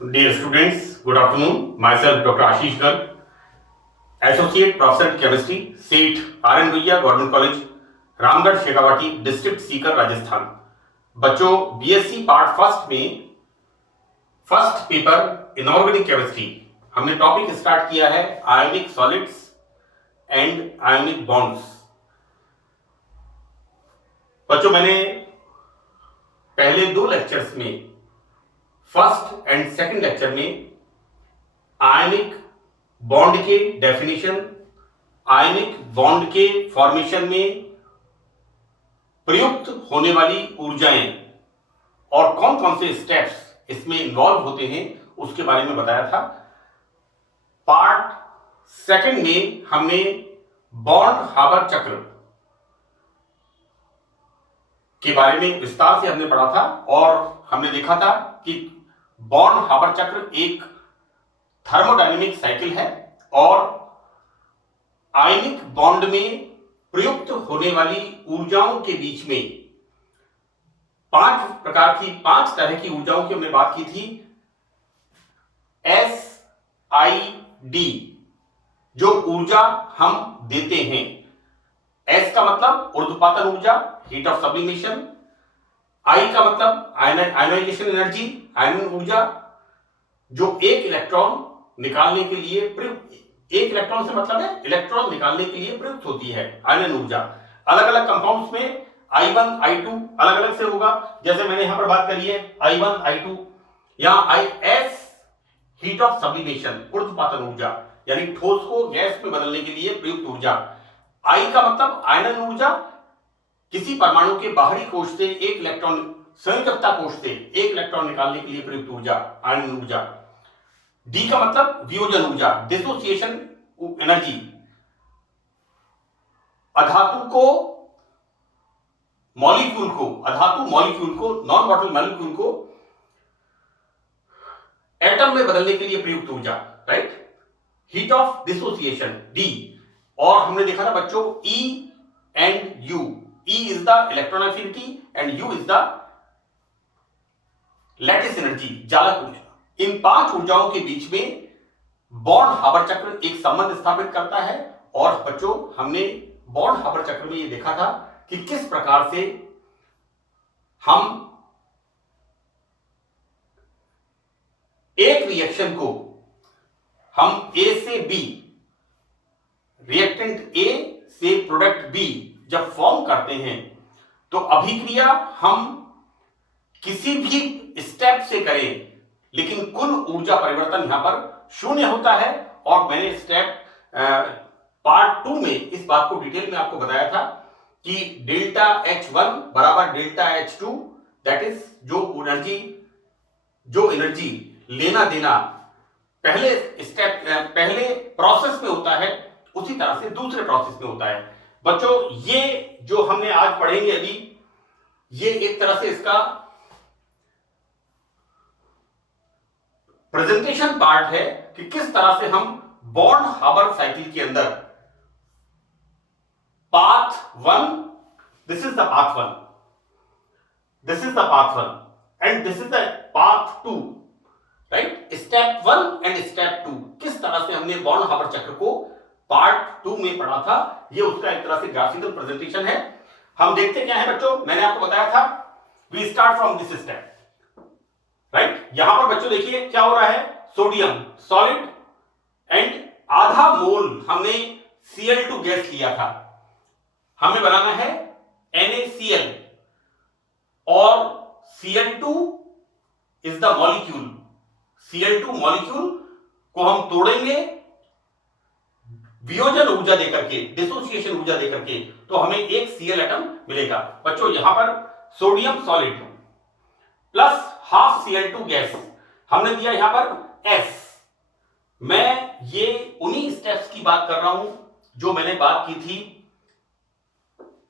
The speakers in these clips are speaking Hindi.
Dear students, good afternoon. Myself, Dr. Ashish Garg, Associate Professor Chemistry, SEAT, RN Ruia, Government College, Ramgarh Shekhawati, district Sikar, Rajasthan. बच्चों, बीएससी पार्ट फर्स्ट में फर्स्ट पेपर इनऑर्गेनिक केमिस्ट्री हमने टॉपिक स्टार्ट किया है ionic solids and ionic bonds. बच्चों, मैंने पहले दो लेक्चर्स में फर्स्ट एंड सेकंड लेक्चर में आयनिक बॉन्ड के डेफिनेशन, आयनिक बॉन्ड के फॉर्मेशन में प्रयुक्त होने वाली ऊर्जाएं और कौन कौन से स्टेप्स इसमें इन्वॉल्व होते हैं उसके बारे में बताया था। पार्ट सेकंड में हमने बॉन्ड हाबर चक्र के बारे में विस्तार से हमने पढ़ा था और हमने देखा था कि बॉन्ड हाबर चक्र एक थर्मोडायनेमिक साइकिल है और आयनिक बॉन्ड में प्रयुक्त होने वाली ऊर्जाओं के बीच में पांच तरह की ऊर्जाओं की हमने बात की थी। एस आई डी जो ऊर्जा हम देते हैं, एस का मतलब ऊर्ध्वपातन ऊर्जा, हीट ऑफ सब्लिमेशन। आई का मतलब आयनाइजेशन एनर्जी, आयनन ऊर्जा, जो एक इलेक्ट्रॉन निकालने के लिए एक इलेक्ट्रॉन से मतलब है इलेक्ट्रॉन निकालने के लिए प्रयुक्त होती है आयनन ऊर्जा। अलग अलग कंपाउंड्स में I1 I2 अलग अलग से होगा, जैसे मैंने यहां पर बात करी है I1 I2। यहां IS हीट ऑफ सब्लिमेशन, ऊर्ध्वपातन ऊर्जा, यानी ठोस को गैस में बदलने के लिए प्रयुक्त ऊर्जा। I का मतलब आयनन ऊर्जा, किसी परमाणु के बाहरी कोश से एक इलेक्ट्रॉन, संयोजकता कोश से एक इलेक्ट्रॉन निकालने के लिए प्रयुक्त ऊर्जा, आयनन ऊर्जा। डी का मतलब वियोजन ऊर्जा, डिसोसिएशन एनर्जी, अधातु मॉलिक्यूल को नॉन वॉटर मॉलिक्यूल को एटम में बदलने के लिए प्रयुक्त ऊर्जा, right. Heat of dissociation, D. और हमने देखा था बच्चों E and you. E is the electron affinity and you is the lattice energy, जालक ऊर्जा। इन पांच ऊर्जाओं के बीच में बॉन्ड हाबर चक्र एक संबंध स्थापित करता है। और बच्चों, हमने बॉन्ड हाबर चक्र में यह देखा था कि किस प्रकार से हम एक रिएक्शन को हम ए से बी, रिएक्टेंट ए से प्रोडक्ट बी जब फॉर्म करते हैं तो अभिक्रिया हम किसी भी स्टेप से करें लेकिन कुल ऊर्जा परिवर्तन यहां पर शून्य होता है। और मैंने स्टेप पार्ट 2 में इस बात को डिटेल में आपको बताया था कि डेल्टा H1 बराबर डेल्टा H2, दैट इज जो एनर्जी लेना देना पहले प्रोसेस में होता है उसी तरह से दूसरे प्रोसेस में होता है। बच्चों, ये जो हमने आज पढ़ेंगे अभी, ये एक तरह से इसका प्रेजेंटेशन पार्ट है कि किस तरह से हम बॉन्ड हाबर साइकिल के अंदर path 1, this is the path 1, this is the path 1 and this is the path 2, right. Step 1 and step 2 किस तरह से हमने बॉन्ड हाबर चक्र को पार्ट 2 में पढ़ा था, ये उसका एक तरह से ग्राफिकल प्रेजेंटेशन है। हम देखते क्या है बच्चों, मैंने आपको बताया था we start from this step, right. यहां पर बच्चों देखिए क्या हो रहा है, सोडियम सॉलिड एंड आधा मोल हमने Cl2 गैस लिया था, हमें बनाना है NaCl और Cl2 is the molecule. Cl2 molecule को हम तोड़ेंगे वियोजन ऊर्जा देकर के, डिसोसिएशन ऊर्जा देकर के, तो हमें एक Cl एटम मिलेगा। बच्चों, यहां पर sodium solid plus half Cl2 gas हमने दिया यहां पर S। मैं ये उन्हीं स्टेप्स की बात कर रहा हूं जो मैंने बात की थी।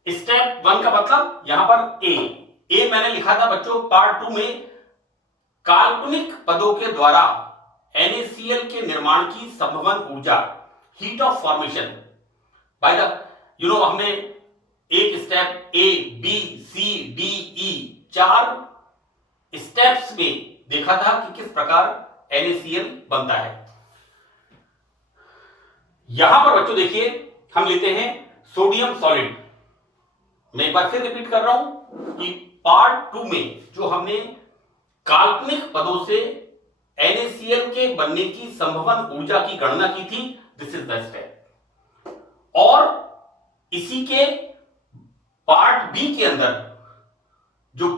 स्टेप 1 का मतलब यहां पर ए मैंने लिखा था बच्चों पार्ट 2 में, काल्पनिक पदों के द्वारा NaCl के निर्माण की संभवन ऊर्जा, heat of formation by the हमने एक step A B C D E 4 steps में देखा था कि किस प्रकार NaCl बनता है। यहां पर बच्चों देखिए हम लेते हैं सोडियम सॉलिड। मैं एक बार फिर रिपीट कर रहा हूं कि पार्ट 2 में जो हमने काल्पनिक पदों से NaCl के बनने की संभवन ऊर्जा की गणना की थी, दिस इज द स्टेप। और इसी के पार्ट बी के अंदर जो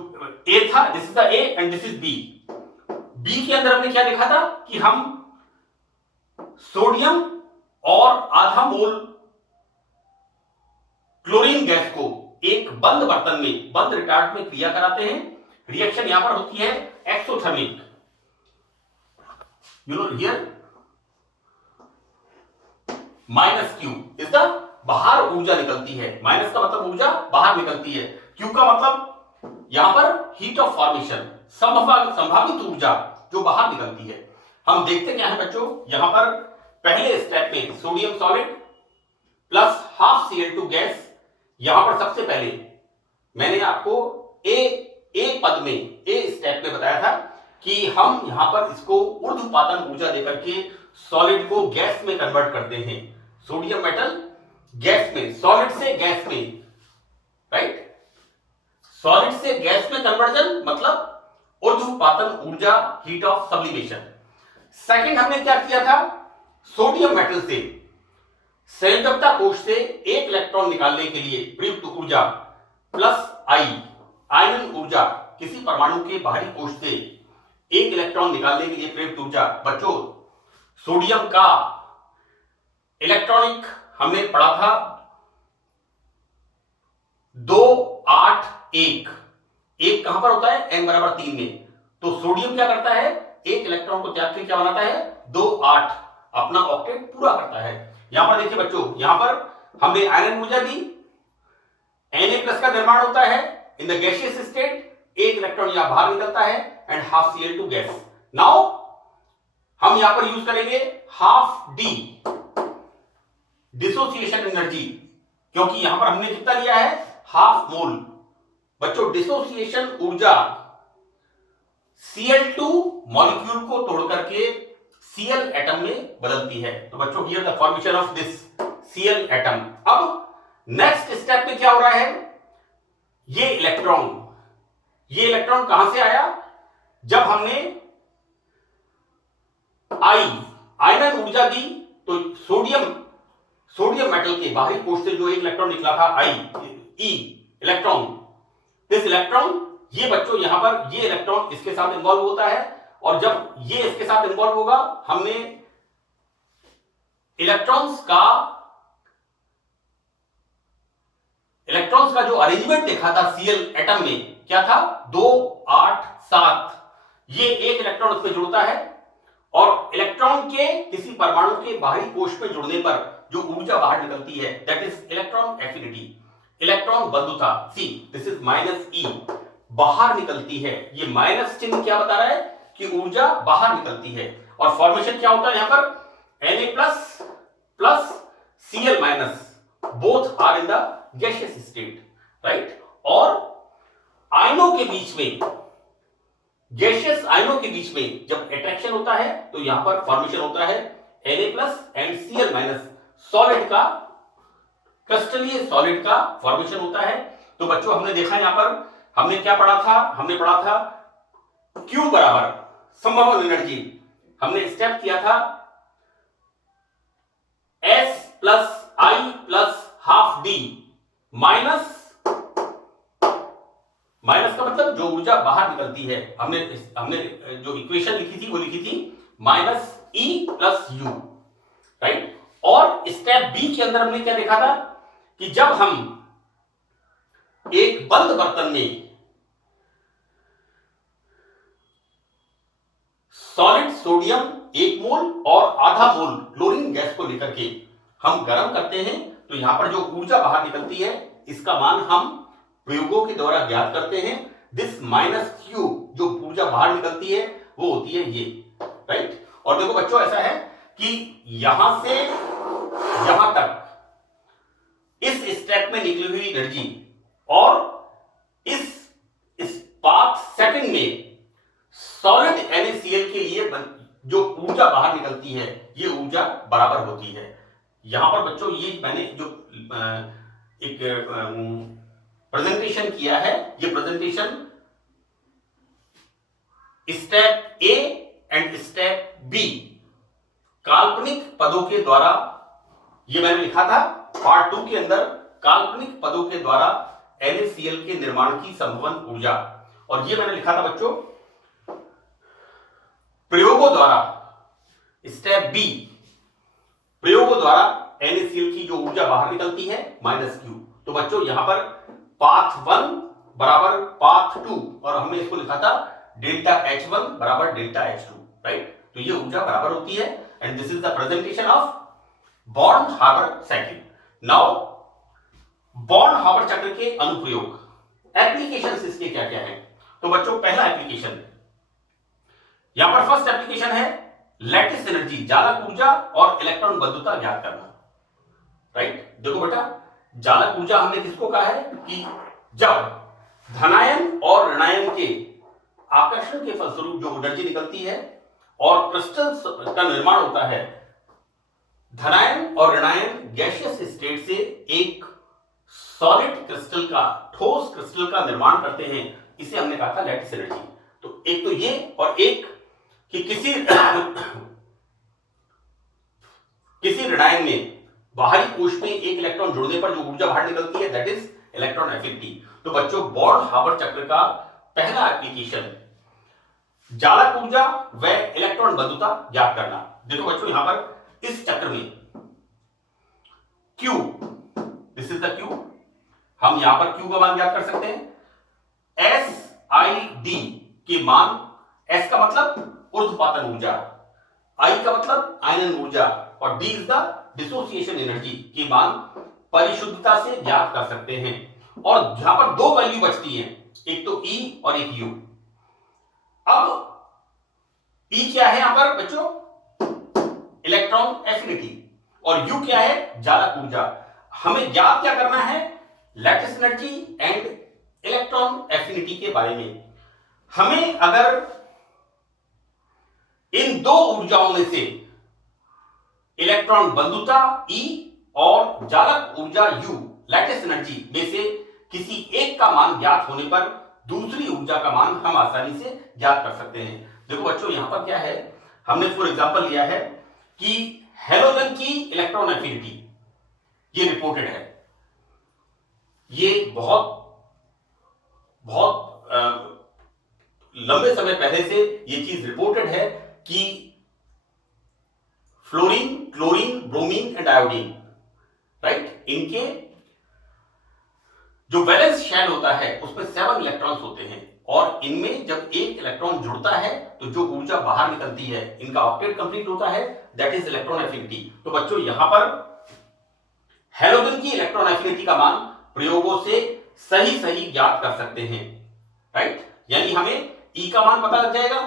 ए था, this is the A and this is B. B के अंदर हमने क्या देखा था कि हम सोडियम और आधा मोल क्लोरीन गैस को एक बंद बर्तन में, बंद रिटार्ड में क्रिया कराते हैं। रिएक्शन यहां पर होती है exothermic. You know here minus Q is the बाहर ऊर्जा निकलती है। माइनस का मतलब ऊर्जा बाहर निकलती है, क्यू का मतलब यहां पर हीट ऑफ फॉर्मेशन, संभावित ऊर्जा जो बाहर निकलती है। हम देखते क्या है बच्चों, यहां पर पहले स्टेप में sodium solid plus half Cl2 gas. यहां पर सबसे पहले मैंने आपको ए पद में, ए स्टेप में बताया था कि हम यहां पर इसको ऊर्ध्वपातन ऊर्जा देकर के सॉलिड को गैस में कन्वर्ट करते हैं। सोडियम मेटल गैस में, सॉलिड से गैस में, राइट। सॉलिड से गैस में कन्वर्जन मतलब ऊर्ध्वपातन ऊर्जा, हीट ऑफ सब्लिमेशन। सेकंड हमने क्या किया था, सोडियम मेटल से संयोजकता कोश से एक इलेक्ट्रॉन निकालने के लिए प्रयुक्त ऊर्जा प्लस आई, आयनन ऊर्जा, किसी परमाणु के बाहरी कोश से एक इलेक्ट्रॉन निकालने के लिए प्रयुक्त ऊर्जा। बच्चों सोडियम का इलेक्ट्रॉनिक हमने पढ़ा था 2 8 1। एक कहां पर होता है, n बराबर 3 में। तो सोडियम क्या करता है, एक इलेक्ट्रॉन को त्याग के क्या बनाता है, 2 8 अपना ऑक्टेट पूरा करता है। यहां पर देखिए बच्चों, यहां पर हमने आयरन ऊर्जा दी, Na+ का निर्माण होता है इन द गैसियस स्टेट, एक इलेक्ट्रॉन यहां बाहर निकलता है and half Cl2 gas. Now हम यहां पर यूज करेंगे हाफ D, डिसोसिएशन एनर्जी, क्योंकि यहां पर हमने कितना लिया है, हाफ मोल। बच्चों डिसोसिएशन ऊर्जा Cl2 मॉलिक्यूल को तोड़ करके Cl एटम में बदलती है। तो बच्चों here the formation of this Cl atom. अब नेक्स्ट स्टेप में क्या हो रहा है, ये इलेक्ट्रॉन कहां से आया, जब हमने आयनन ऊर्जा दी तो सोडियम मेटल के बाहरी कोश से जो एक इलेक्ट्रॉन निकला था ई इलेक्ट्रॉन, दिस इलेक्ट्रॉन, ये बच्चों यहां पर ये इलेक्ट्रॉन इसके साथ इन्वॉल्व होता है। और जब ये इसके साथ इन्वॉल्व होगा, हमने इलेक्ट्रॉन्स का जो अरेंजमेंट देखा था Cl एटम में, क्या था 2 8 7। ये एक इलेक्ट्रॉन उस पर जुड़ता है और इलेक्ट्रॉन के किसी परमाणु के बाहरी कोश में जुड़ने पर जो ऊर्जा बाहर निकलती है, that is electron affinity, electron बंधुता। सी दिस इज -E, बाहर निकलती है। ये माइनस चिन्ह क्या बता रहा है कि ऊर्जा बाहर निकलती है। और फॉर्मेशन क्या होता है यहां पर, Na+ plus Cl-, both are in the gaseous state, right. और आयनों के बीच में, गैसियस आयनों के बीच में जब अट्रैक्शन होता है तो यहां पर फॉर्मेशन होता है Na+ एंड Cl-, सॉलिड का, क्रिस्टलीय सॉलिड का फॉर्मेशन होता है। तो बच्चों हमने देखा यहां पर हमने क्या पढ़ा था, हमने पढ़ा था Q बराबर संभवन एनर्जी, हमने स्टेप किया था S plus I plus half D minus का मतलब जो ऊर्जा बाहर निकलती है। हमने जो इक्वेशन लिखी थी वो लिखी थी -E प्लस U, राइट। और स्टेप बी के अंदर हमने क्या देखा था कि जब हम एक बंद बर्तन में सॉलिड सोडियम 1 मोल और आधा मोल क्लोरीन गैस को लेकर के हम गर्म करते हैं, तो यहां पर जो ऊर्जा बाहर निकलती है इसका मान हम प्रयोगों के द्वारा ज्ञात करते हैं। दिस -Q जो ऊर्जा बाहर निकलती है वो होती है ये, राइट। और देखो बच्चों ऐसा है कि यहां से यहां तक इस स्टेप में निकली हुई एनर्जी और इस पाथ सेकंड में सॉलिड NaCl के लिए जो ऊर्जा बाहर निकलती है ये ऊर्जा बराबर होती है। यहां पर बच्चों ये मैंने जो एक प्रेजेंटेशन किया है, ये presentation step A and step B काल्पनिक पदों के द्वारा, ये मैंने लिखा था पार्ट 2 के अंदर, काल्पनिक पदों के द्वारा NaCl के निर्माण की संभवन ऊर्जा, और ये मैंने लिखा था बच्चों प्रयोगों द्वारा, स्टेप बी प्रयोगों द्वारा NaCl की जो ऊर्जा बाहर निकलती है -Q। तो बच्चों यहां पर पाथ 1 बराबर पाथ 2, और हमने इसको लिखा था डेल्टा H1 बराबर डेल्टा H2, राइट। तो ये ऊर्जा बराबर होती है, and this is the presentation of born-harbour cycle. Now born-harbour चक्र के अनुप्रयोग, एप्लीकेशंस इसके क्या क्या हैं। तो बच्चों पहला एप्लीकेशन, यहां पर फर्स्ट एप्लीकेशन है लैटिस एनर्जी, जालक ऊर्जा और इलेक्ट्रॉन बंधुता ज्ञात करना, राइट। देखो बेटा, जालक ऊर्जा हमने किसको कहा है कि जब धनायन और ऋणायन के आकर्षण के फलस्वरूप जो एनर्जी निकलती है और क्रिस्टल का निर्माण होता है, धनायन और ऋणायन गैसियस स्टेट से एक सॉलिड क्रिस्टल का, ठोस क्रिस्टल का निर्माण करते हैं, इसे हमने कहा था लैटिस एनर्जी। तो एक तो ये, और एक कि किसी ऋणायन में बाहरी कोश में एक इलेक्ट्रॉन जुड़ने पर जो ऊर्जा बाहर निकलती है, दैट इज इलेक्ट्रॉन एफिनिटी। तो बच्चों बॉर्न-हार्बर चक्र का पहला एप्लीकेशन जालक ऊर्जा व इलेक्ट्रॉन बंधुता ज्ञात करना। देखो बच्चों यहां पर इस चक्र में Q, this is the Q, हम यहां पर Q का मान ज्ञात कर सकते हैं। SID के मान, S का मतलब ऊर्ध्वपातन ऊर्जा, I का मतलब आयनन ऊर्जा, और D is the dissociation energy के मान परिशुद्धता से ज्ञात कर सकते हैं। और यहां पर दो वैल्यू बचती हैं, एक तो E और एक U। अब E क्या है यहां पर बच्चों, इलेक्ट्रॉन एफिनिटी, और U क्या है, जालक ऊर्जा। हमें ज्ञात क्या करना है, lattice energy and electron affinity के बारे में। हमें अगर इन दो ऊर्जाओं में से इलेक्ट्रॉन बंधुता E और जालक ऊर्जा U, लैटिस एनर्जी में से किसी एक का मान ज्ञात होने पर दूसरी ऊर्जा का मान हम आसानी से ज्ञात कर सकते हैं। देखो बच्चों यहां पर क्या है, हमने फॉर एग्जांपल लिया है कि हेलोजन की इलेक्ट्रॉन एफिनिटी ये रिपोर्टेड है, ये बहुत लंबे समय पहले से ये चीज रिपोर्टेड है कि fluorine, chlorine, bromine and iodine, right, इनके जो वैलेंस शेल होता है उसमें 7 इलेक्ट्रॉन्स होते हैं, और इनमें जब एक इलेक्ट्रॉन जुड़ता है तो जो ऊर्जा बाहर निकलती है, इनका ऑक्टेट कंप्लीट होता है, दैट इज इलेक्ट्रॉन एफिनिटी। तो बच्चों यहां पर हेलोजन की इलेक्ट्रॉन एफिनिटी का मान प्रयोगों से सही ज्ञात कर सकते हैं, राइट, यानी हमें E का मान पता लग जाएगा।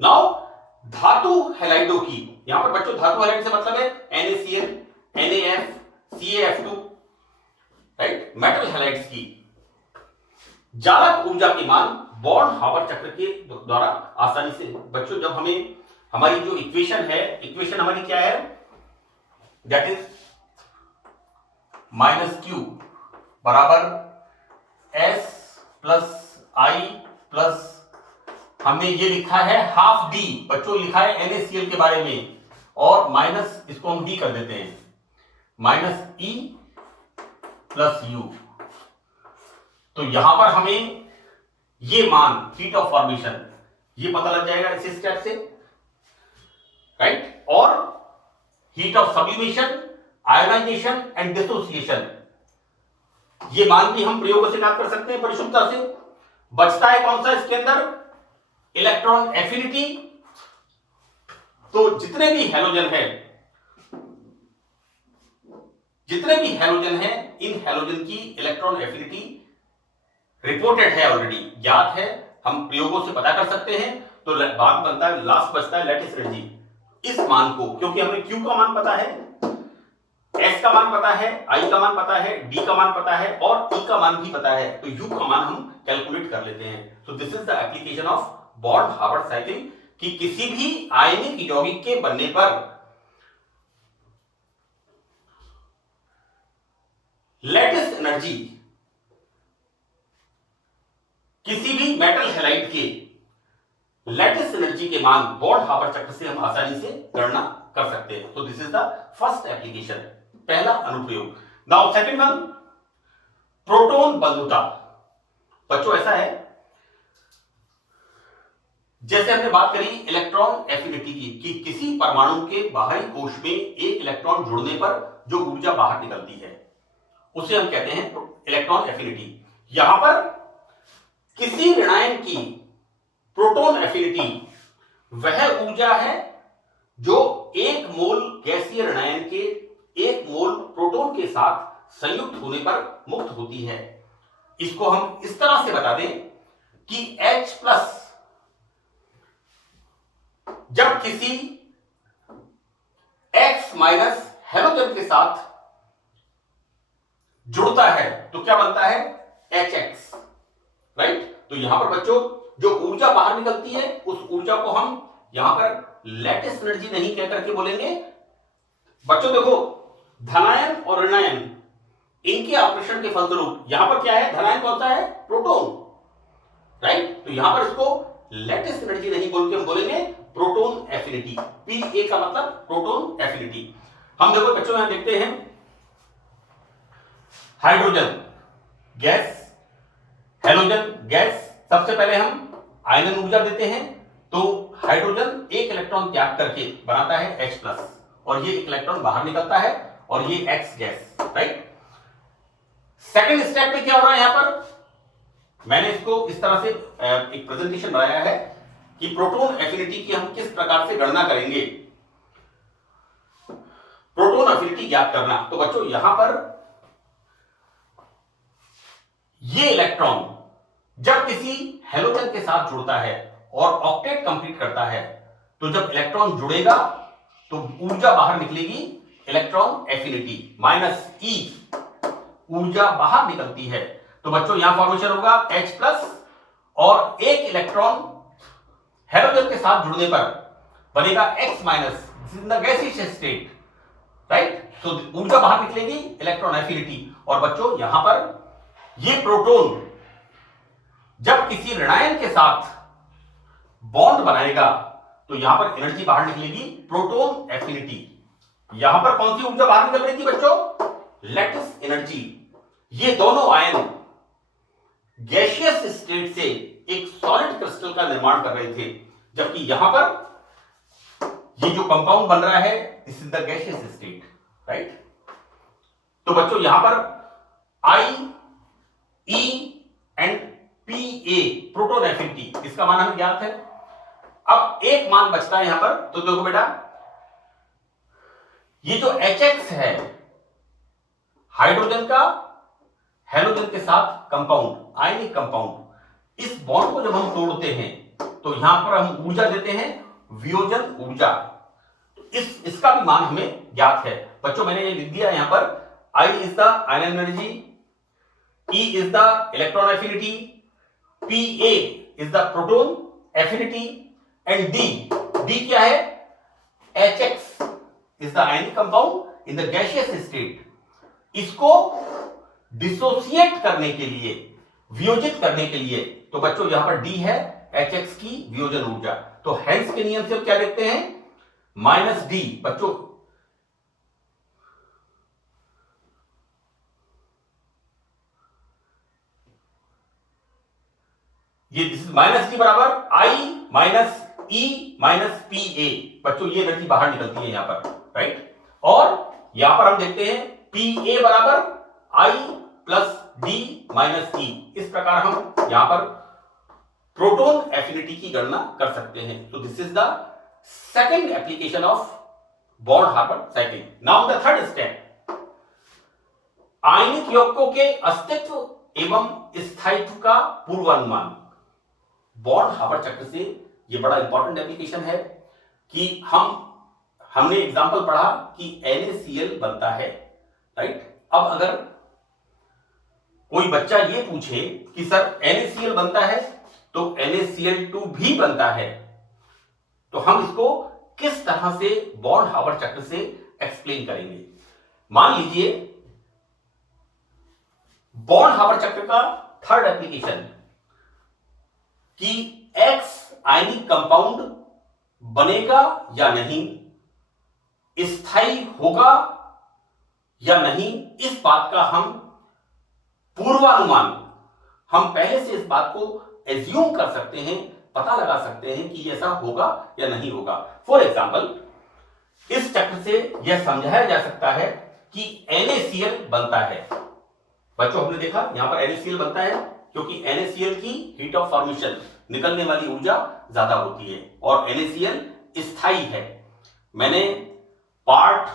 नाउ धातु हैलाइडों की, यहां पर बच्चों धातु हैलाइड से मतलब है NaCl, NaF, CaF2, right, metal halides की जालक ऊर्जा के मान बॉर्न-हार्बर चक्र के द्वारा आसानी से, बच्चों जब हमें हमारी जो इक्वेशन है, इक्वेशन हमारी क्या है, दैट इज -Q बराबर S प्लस I प्लस, हमने ये लिखा है हाफ D, बच्चों लिखा है NaCl के बारे में, और माइनस इसको हम D कर देते हैं, -E प्लस U। तो यहां पर हमें ये मान हीट ऑफ फॉर्मेशन ये पता लग जाएगा इस स्टेप से, राइट, और heat of sublimation, ionization and dissociation, ये मान भी हम प्रयोगों से ज्ञात कर सकते हैं परिशुद्धता से। बचता है कौन सा इसके अंदर, इलेक्ट्रॉन एफिनिटी। तो जितने भी हैलोजन है, इन हैलोजन की इलेक्ट्रॉन एफिनिटी रिपोर्टेड है, ऑलरेडी ज्ञात है, हम प्रयोगों से पता कर सकते हैं। तो बात बनता है, लास्ट बचता है लैटिस एनर्जी। इस मान को, क्योंकि हमें Q का मान पता है, S का मान पता है, I का मान पता है, D का मान पता है, और E का मान भी पता है, तो U का मान हम कैलकुलेट कर लेते हैं। So this is the application of born-harbour cycle कि किसी भी आयनिक यौगिक के बनने पर लेटिस एनर्जी किसी भी मेटल हैलाइड के लेटिस एनर्जी के मान बॉर्न-हावर चक्र से हम आसानी से गणना कर सकते हैं। तो this is the first application, पहला अनुप्रयोग। नाउ सेकंड वन, प्रोटॉन बंधुता। बच्चों ऐसा है, जैसे हमने बात करी इलेक्ट्रॉन एफिनिटी की, कि किसी परमाणु के बाहरी कोश में एक इलेक्ट्रॉन जुड़ने पर जो ऊर्जा बाहर निकलती है उसे हम कहते हैं इलेक्ट्रॉन एफिनिटी। यहां पर किसी ऋणायन की प्रोटॉन एफिनिटी वह ऊर्जा है जो एक मोल गैसीय ऋणायन के एक मोल प्रोटॉन के साथ संयुक्त होने पर मुक्त होती है। इसको हम इस तरह से बता दें कि H+ जब किसी X- हैलोजन के साथ जुड़ता है तो क्या बनता है, HX, राइट। तो यहां पर बच्चों जो ऊर्जा बाहर निकलती है उस ऊर्जा को हम यहां पर लेटिस एनर्जी नहीं कहकर के बोलेंगे। बच्चों देखो, धनायन और ऋणायन इनके ऑपरेशन के फलस्वरूप यहां पर क्या है, धनायन कौन सा है, प्रोटॉन, राइट। तो यहां पर इसको लेटिस एनर्जी नहीं बोल के हम बोलेंगे प्रोटॉन एफिनिटी। Pa का मतलब प्रोटॉन एफिनिटी। हम देखो बच्चों यहां देखते हैं हाइड्रोजन गैस, हेलोजन गैस। सबसे पहले हम आयनन ऊर्जा देते हैं तो हाइड्रोजन एक इलेक्ट्रॉन त्याग करके बनाता है H+ और ये एक इलेक्ट्रॉन बाहर निकलता है और ये X gas, right. Second step में क्या हो रहा है, यहां पर मैंने इसको इस तरह से एक प्रेजेंटेशन बनाया है कि प्रोटॉन एफिनिटी की हम किस प्रकार से गणना करेंगे, प्रोटॉन एफिनिटी ज्ञात करना। तो बच्चों यहां पर ये इलेक्ट्रॉन जब किसी हेलोजन के साथ जुड़ता है और ऑक्टेट कंप्लीट करता है तो जब इलेक्ट्रॉन जुड़ेगा तो ऊर्जा बाहर निकलेगी, इलेक्ट्रॉन एफिनिटी -E ऊर्जा बाहर निकलती है। तो बच्चों यहां फॉर्मेशन होगा H+ और एक इलेक्ट्रॉन हेलोजन के साथ जुड़ने पर बनेगा X- in the gaseous state, right. तो ऊर्जा बाहर निकलेगी, इलेक्ट्रॉन एफिनिटी। और बच्चों यहां पर ये प्रोटॉन जब किसी ऋणायन के साथ बॉन्ड बनाएगा तो यहां पर एनर्जी बाहर निकलेगी, प्रोटॉन एफिनिटी। यहां पर कौन सी ऊर्जा बाहर निकल रही थी बच्चों, लेटिस एनर्जी। ये दोनों आयन गैसियस स्टेट से एक सॉलिड क्रिस्टल का निर्माण कर रहे थे, जबकि यहां पर ये जो कंपाउंड बन रहा है this is the gaseous state, right. तो बच्चों यहां पर I, E and Pa proton affinity, इसका मान हमें ज्ञात है। अब एक मान बचता है यहां पर, तो देखो बेटा ये जो HX है हाइड्रोजन का हेलोजन के साथ कंपाउंड, आयनिक कंपाउंड, इस बॉन्ड को जब हम तोड़ते हैं तो यहां पर हम ऊर्जा देते हैं वियोजन ऊर्जा। इसका भी मान हमें ज्ञात है। बच्चों मैंने ये लिख दिया यहां पर, I इज द आयनन energy, E is the electron affinity, Pa is the proton affinity and D क्या है, HX is the ionic compound in the gaseous state. इसको डिसोसिएट करने के लिए, वियोजित करने के लिए, तो बच्चों यहां पर D है HX की वियोजन ऊर्जा। तो हेंस के नियम से क्या देखते हैं, -D। बच्चों ये -D बराबर I - E - Pa। बच्चों ये एनर्जी बाहर निकलती है यहां पर, राइट। और यहां पर हम देखते हैं Pa बराबर I + D - E। इस प्रकार हम यहां पर प्रोटॉन एफिनिटी की गणना कर सकते हैं। तो this is the second application of Born Haber cycle. Now the third step, ionic यौगिकों के अस्तित्व एवं स्थायित्व का पूर्वानुमान। बॉर्न-हार्मोन चक्र से ये बड़ा इंपॉर्टेंट एप्लीकेशन है कि हमने एग्जांपल पढ़ा कि NaCl बनता है, राइट। अब अगर कोई बच्चा ये पूछे कि सर NaCl बनता है तो NaCl2 भी बनता है, तो हम इसको किस तरह से बॉर्न हावर चक्र से एक्सप्लेन करेंगे। मान लीजिए बॉर्न हावर चक्र का थर्ड एप्लीकेशन कि एक्स आयनिक कंपाउंड बनेगा या नहीं, स्थायी होगा या नहीं, इस बात का हम पूर्वानुमान, हम पहले से इस बात को एज्यूम कर सकते हैं, पता लगा सकते हैं कि ऐसा होगा या नहीं होगा। फॉर एग्जाम्पल, इस चक्र से यह समझाया जा सकता है कि NaCl बनता है। बच्चों हमने देखा यहां पर NaCl बनता है क्योंकि NaCl की हीट ऑफ फॉर्मेशन, निकलने वाली ऊर्जा ज्यादा होती है और NaCl स्थायी है। मैंने पार्ट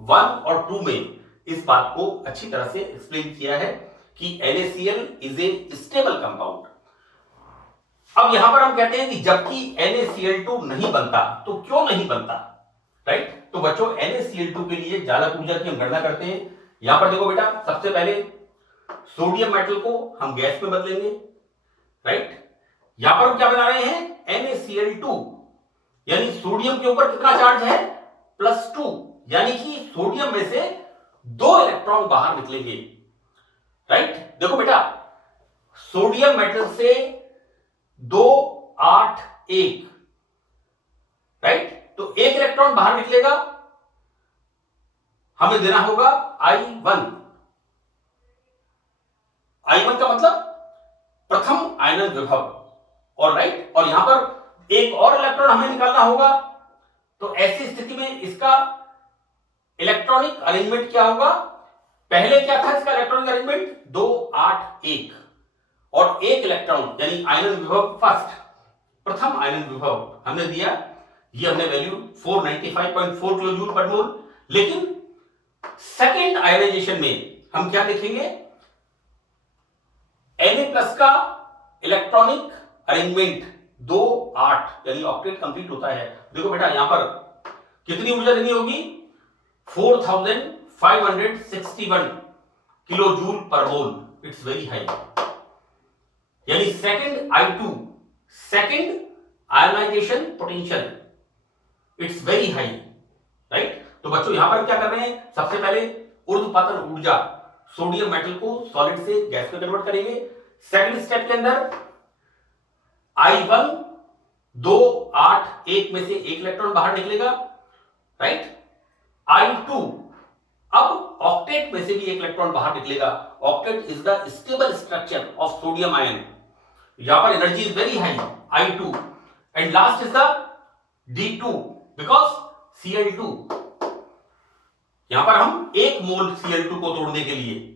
1 और 2 में इस बात को अच्छी तरह से एक्सप्लेन किया है कि NaCl is a stable compound. अब यहां पर हम कहते हैं कि जबकि NaCl2 नहीं बनता, तो क्यों नहीं बनता, राइट? तो बच्चों NaCl2 के लिए जालक ऊर्जा की हम गणना करते हैं। यहां पर देखो बेटा, सबसे पहले सोडियम मेटल को हम गैस में बदलेंगे, राइट? यहां पर हम क्या बना रहे हैं, NaCl2, यानी सोडियम के ऊपर कितना चार्ज है, +2, यानी कि सोडियम में से 2 इलेक्ट्रॉन बाहर निकलेंगे, राइट? देखो बेटा, सोडियम मेटल से 2, 8, 1, राइट? तो 1 इलेक्ट्रॉन बाहर निकलेगा, हमें देना होगा I1। I1 का मतलब प्रथम आयनन विभव, और राइट, और यहां पर एक और इलेक्ट्रॉन हमें निकालना होगा। तो ऐसी स्थिति में इसका इलेक्ट्रॉनिक अरेंजमेंट क्या होगा, पहले क्या था इसका इलेक्ट्रॉनिक अरेंजमेंट, 2, 8, 1, और 1 इलेक्ट्रॉन यानी आयनन विभव फर्स्ट, प्रथम आयनन विभव हमने दिया, ये हमने वैल्यू 495.4 किलो जूल पर मोल। लेकिन सेकेंड आयनाइजेशन में हम क्या देखेंगे, Na+ का इलेक्ट्रॉनिक अरेंजमेंट 2, 8 यानी ऑक्टेट कंप्लीट होता है। देखो बेटा यहां पर कितनी ऊर्जा देनी होगी, 4561 kilo joule per mole, it's very high. यानी second I2, second ionization potential, it's very high, right? तो बच्चों यहां पर क्या कर रहे हैं, सबसे पहले ऊर्ध्वपातन ऊर्जा, सोडियम मेटल को सॉलिड से गैस में कन्वर्ट करेंगे। सेकंड स्टेप के अंदर I1 2, 8, 1 में से 1 इलेक्ट्रॉन बाहर निकलेगा, राइट? I2 अब ऑक्टेट में से भी 1 इलेक्ट्रॉन बाहर निकलेगा। Octet is the stable structure of sodium ion, यहां पर energy is very high, I2, and last is the D2 because Cl2। यहां पर हम 1 मोल Cl2 को तोड़ने के लिए,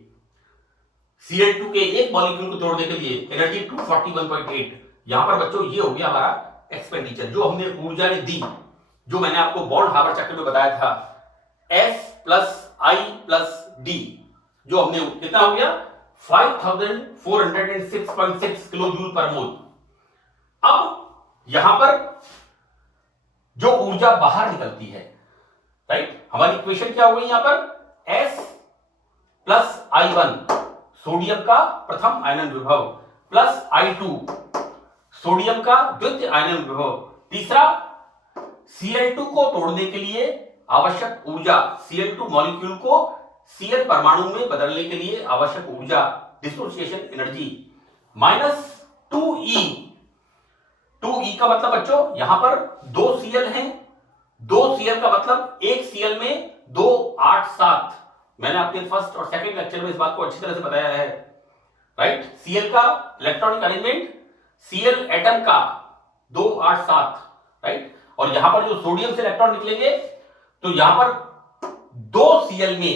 Cl2 के 1 मॉलिक्यूल को तोड़ने के लिए एनर्जी 241.8। यहां पर बच्चों ये हो गया हमारा एक्सपेंडिचर, जो हमने ऊर्जा ने दी, जो मैंने आपको बॉर्न हावर चक्र में बताया था, S + I + D, जो हमने कितना हो गया 5406.6 किलो जूल पर मोल। अब यहां पर जो ऊर्जा बाहर निकलती है, राइट, हमारी इक्वेशन क्या हो गई यहां पर, S + I1 सोडियम का प्रथम आयनन विभव प्लस I2 सोडियम का द्वितीय आयनन विभव, तीसरा Cl2 को तोड़ने के लिए आवश्यक ऊर्जा, Cl2 मॉलिक्यूल को Cl परमाणु में बदलने के लिए आवश्यक ऊर्जा, डिसोसिएशन एनर्जी -2E। 2E का मतलब बच्चों यहां पर 2 Cl हैं, 2 Cl का मतलब 1 Cl में 2, 8, 7। मैंने अपने फर्स्ट और सेकंड लेक्चर में इस बात को अच्छी तरह से बताया है, राइट? Cl का इलेक्ट्रॉनिक अरेंजमेंट, Cl एटम का 2, 8, 7, राइट? और यहां पर जो सोडियम से इलेक्ट्रॉन निकलेंगे, तो यहां पर 2 Cl में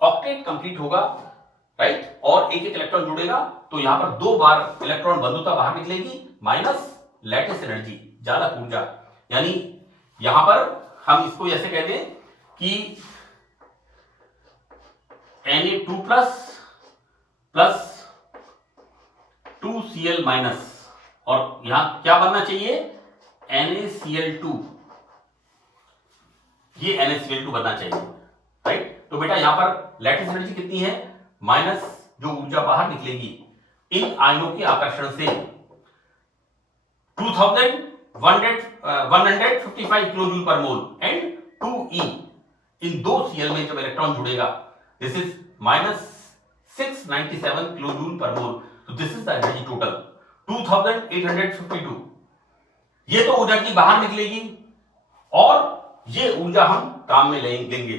ऑक्टेट कंप्लीट होगा, राइट? और एक एक इलेक्ट्रॉन जुड़ेगा, तो यहां पर 2 बार इलेक्ट्रॉन बंधुता बाहर निकलेगी, माइनस लैटिस एनर्जी, जालक ऊर्जा। यानी यहां पर हम इसको ऐसे कहते हैं कि Na2 प्लस 2Cl-, और यहां क्या बनना चाहिए, NaCl2, ये NaCl2 बनना चाहिए, राइट? तो बेटा यहां पर लैटिस एनर्जी कितनी है, माइनस जो ऊर्जा बाहर निकलेगी इन आयनों के आकर्षण से, 155 kilojoule per mole and 2e इन दो Cl में जब इलेक्ट्रॉन जुड़ेगा दिस इज -697 किलोजूल पर मोल। तो this is the energy total 2852। ये तो ऊर्जा की बाहर निकलेगी और ये ऊर्जा हम काम में लेंगे।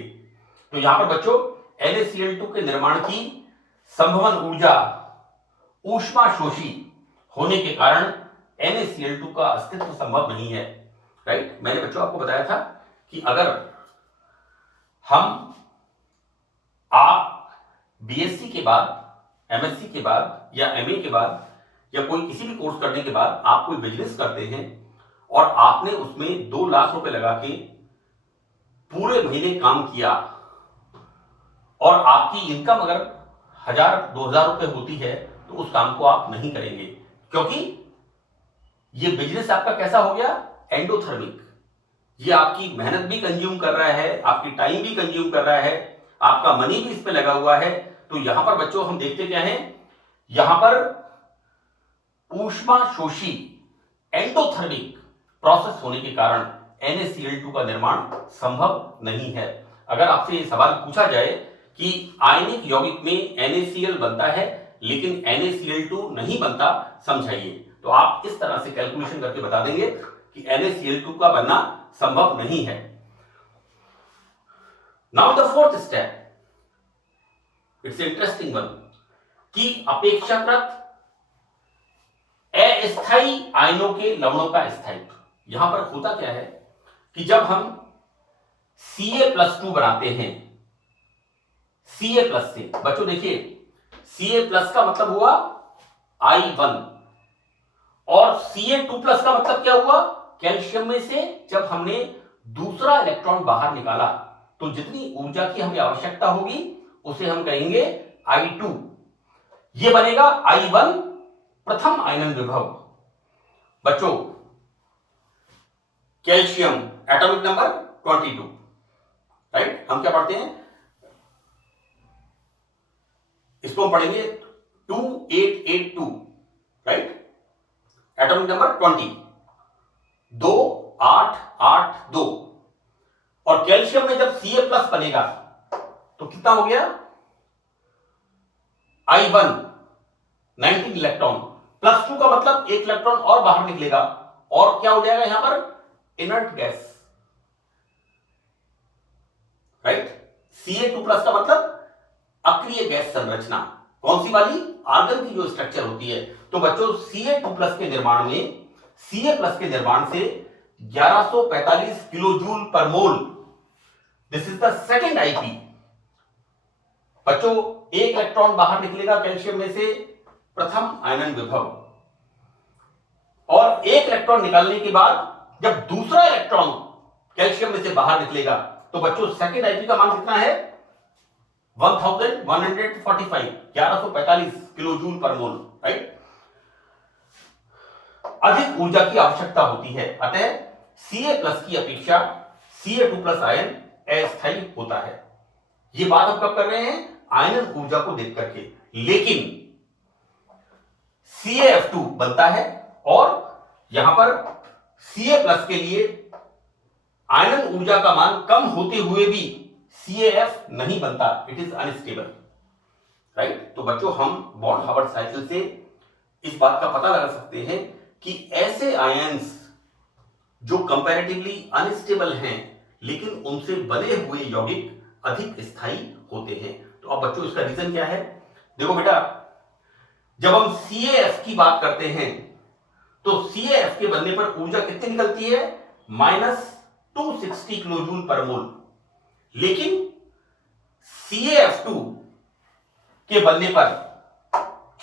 तो यहां पर बच्चों NaCl2 के निर्माण की संभवन ऊर्जा ऊष्मा शोषी होने के कारण NaCl2 का अस्तित्व संभव नहीं है। राइट, मैंने बच्चों आपको बताया था कि अगर आप बीएससी के बाद, एमएससी के बाद या एमए के बाद या कोई किसी भी कोर्स करने के बाद आप कोई बिजनेस करते हैं और आपने उसमें 2 लाख रुपए लगा के पूरे महीने काम किया और आपकी इनकम अगर 1000-2000 रुपए होती है तो उस काम को आप नहीं करेंगे, क्योंकि ये बिजनेस आपका कैसा हो गया, एंडोथर्मिक। ये आपकी मेहनत भी कंज्यूम कर रहा है, आपकी टाइम भी कंज्यूम कर रहा है, आपका मनी भी इस पे लगा हुआ है। तो यहां पर बच्चों हम देखते क्या है, यहां पर ऊष्मा शोषी एंडोथर्मिक प्रोसेस होने के कारण NaCl2 का निर्माण संभव नहीं है। अगर आपसे ये सवाल पूछा जाए कि आयनिक यौगिक में NaCl बनता है लेकिन NaCl2 नहीं बनता, समझाइए, तो आप इस तरह से कैलकुलेशन करके बता देंगे कि NaCl2 का बनना संभव नहीं है। Now the fourth step, it's interesting one, कि अपेक्षाकृत अस्थायी आयनों के लवणों का स्थायित्व। यहां पर होता क्या है कि जब हम Ca+2 बनाते हैं Ca+ से, बच्चों देखिए Ca+ का मतलब हुआ I1 और Ca2+ का मतलब क्या हुआ, कैल्शियम में से जब हमने दूसरा इलेक्ट्रॉन बाहर निकाला तो जितनी ऊर्जा की हमें आवश्यकता होगी उसे हम कहेंगे I2। ये बनेगा I1 प्रथम आयनन विभव। बच्चों कैल्शियम एटॉमिक नंबर 22, राइट, हम क्या पढ़ते हैं, इसको हम पढ़ेंगे 2882, राइट, एटॉमिक नंबर 20, 2882। और कैल्शियम में जब Ca+ बनेगा तो कितना हो गया, I1 19 इलेक्ट्रॉन, +2 का मतलब 1 इलेक्ट्रॉन और बाहर निकलेगा और क्या हो जाएगा यहां पर, इनर्ट गैस, राइट। Ca2+ का मतलब अक्रिय गैस संरचना, कौन सी वाली, आर्गन की जो स्ट्रक्चर होती है। तो बच्चों Ca2+ के निर्माण में, Ca+ के निर्माण से 1145 kilojoule per mole, this is the second IP। बच्चों 1 इलेक्ट्रॉन बाहर निकलेगा कैल्शियम में से, प्रथम आयनन विभव, और 1 इलेक्ट्रॉन निकालने के बाद जब दूसरा इलेक्ट्रॉन कैल्शियम में से बाहर निकलेगा तो बच्चों सेकेंड IP का मान कितना है, 1145, 1145 किलोजूल पर मोल, राइट। अधिक ऊर्जा की आवश्यकता होती है, अतः Ca+ की अपेक्षा Ca2+ आयन अस्थायी होता है। ये बात हम कब कर रहे हैं, आयनन ऊर्जा को देख करके। लेकिन CaF2 बनता है और यहां पर Ca+ के लिए आयनन ऊर्जा का मान कम होते हुए भी CaF नहीं बनता, इट इज अनस्टेबल, राइट। तो बच्चों हम बॉन्ड हावर्ड साइकिल से इस बात का पता लगा सकते हैं कि ऐसे आयन्स जो कंपैरेटिवली अनस्टेबल हैं लेकिन उनसे बने हुए यौगिक अधिक स्थायी होते हैं। तो अब बच्चों इसका रीजन क्या है, देखो बेटा, जब हम CaF की बात करते हैं तो CaF के बनने पर ऊर्जा कितनी निकलती है, -260 किलोजूल पर मोल। लेकिन CaF2 के बनने पर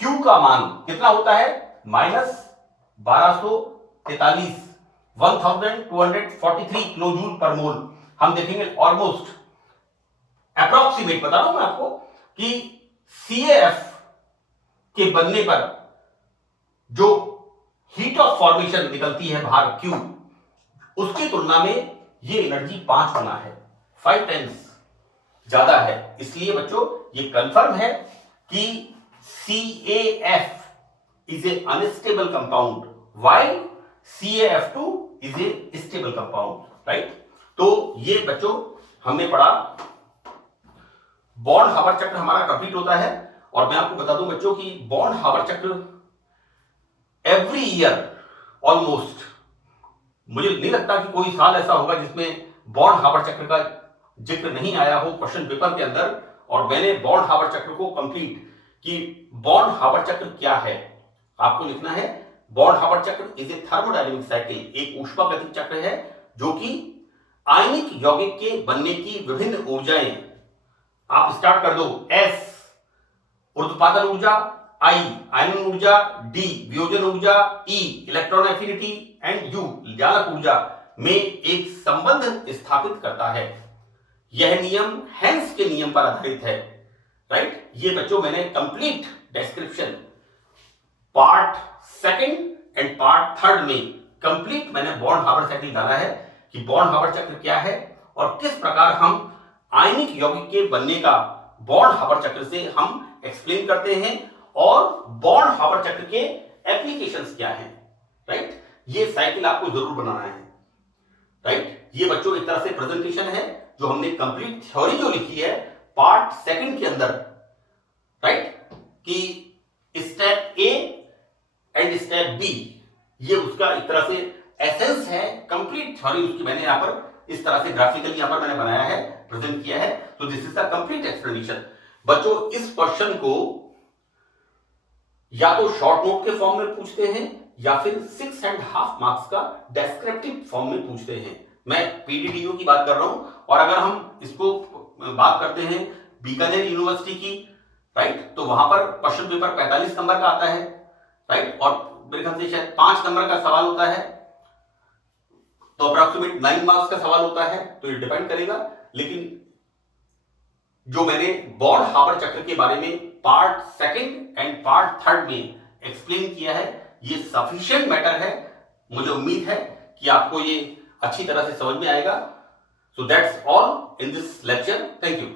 Q का मान कितना होता है, -1243, 1243 किलोजूल पर मोल। हम देखेंगे ऑलमोस्ट अप्रॉक्सीमेट बता रहा हूं मैं आपको कि CaF के बनने पर जो हीट ऑफ फॉर्मेशन निकलती है बाहर Q, उसकी तुलना में ये एनर्जी 5 गुना है, 5 टाइम्स ज्यादा है। इसलिए बच्चों ये कंफर्म है कि CaF is a unstable compound while CaF2 is a stable compound, right. तो ये बच्चों हमने पढ़ा, बॉन्ड हावर चक्र हमारा कंप्लीट होता है। और मैं आपको बता दूं बच्चों कि बॉन्ड हावर चक्र एवरी ईयर ऑलमोस्ट, मुझे नहीं लगता कि कोई साल ऐसा होगा जिसमें बॉन्ड हावर चक्र का जिक्र नहीं आया हो क्वेश्चन पेपर के अंदर। और मैंने बॉन्ड हावर चक्र को कंप्लीट कि बॉन्ड हावर चक्र क्या है आपको लिखना है। बॉन्ड हावर चक्र इज ए थर्मोडायनेमिक साइकिल, एक ऊष्मागतिक चक्र है जो कि आयनिक यौगिक के बनने की विभिन्न ऊर्जाएं, आप स्टार्ट कर दो, S ऊर्ध्वपातन ऊर्जा, I आयनन ऊर्जा, D वियोजन ऊर्जा, E electron affinity and U जालक ऊर्जा में एक संबंध स्थापित करता है। यह नियम हेंस के नियम पर आधारित है, राइट। ये बच्चों मैंने complete description part second and part third में कंप्लीट मैंने बॉन्ड हावर साइकिल डाला है कि बॉन्ड हावर चक्र क्या है और किस प्रकार हम आयनिक यौगिक के बनने का बॉन्ड हावर चक्र से हम एक्सप्लेन करते हैं और बॉन्ड हावर चक्र के एप्लीकेशंस क्या हैं, राइट। ये साइकिल आपको जरूर बनाना है, राइट। ये बच्चों एक तरह से प्रेजेंटेशन है जो हमने कंप्लीट थ्योरी जो लिखी है पार्ट सेकंड के अंदर, राइट, कि step A and step B, ये उसका एक तरह से एसेंस है। कंप्लीट थ्योरी उसकी मैंने यहां पर इस तरह से ग्राफिकली यहां पर मैंने बनाया है, प्रेजेंट किया है। तो this is the complete explanation. बच्चों इस क्वेश्चन को या तो शॉर्ट नोट के फॉर्म में पूछते हैं या फिर 6.5 मार्क्स का डेस्क्रिप्टिव फॉर्म में पूछते हैं। मैं पीडीडीयू की बात कर रहा हूं। और अगर हम इसको बात करते हैं बीकानेर यूनिवर्सिटी की, राइट, तो वहां पर क्वेश्चन पेपर 45 नंबर का आता है, राइट, और मेरे ख्याल से शायद 5 नंबर का सवाल होता है, तो अप्रॉक्सीमेट 9 मार्क्स का सवाल होता है। तो ये डिपेंड करेगा। लेकिन जो मैंने बॉन्ड हावर चक्र के बारे में part second and part third में एक्सप्लेन किया है, ये सफिशिएंट मैटर है। मुझे उम्मीद है कि आपको ये अच्छी तरह से समझ में आएगा। So that's all in this lecture. Thank you.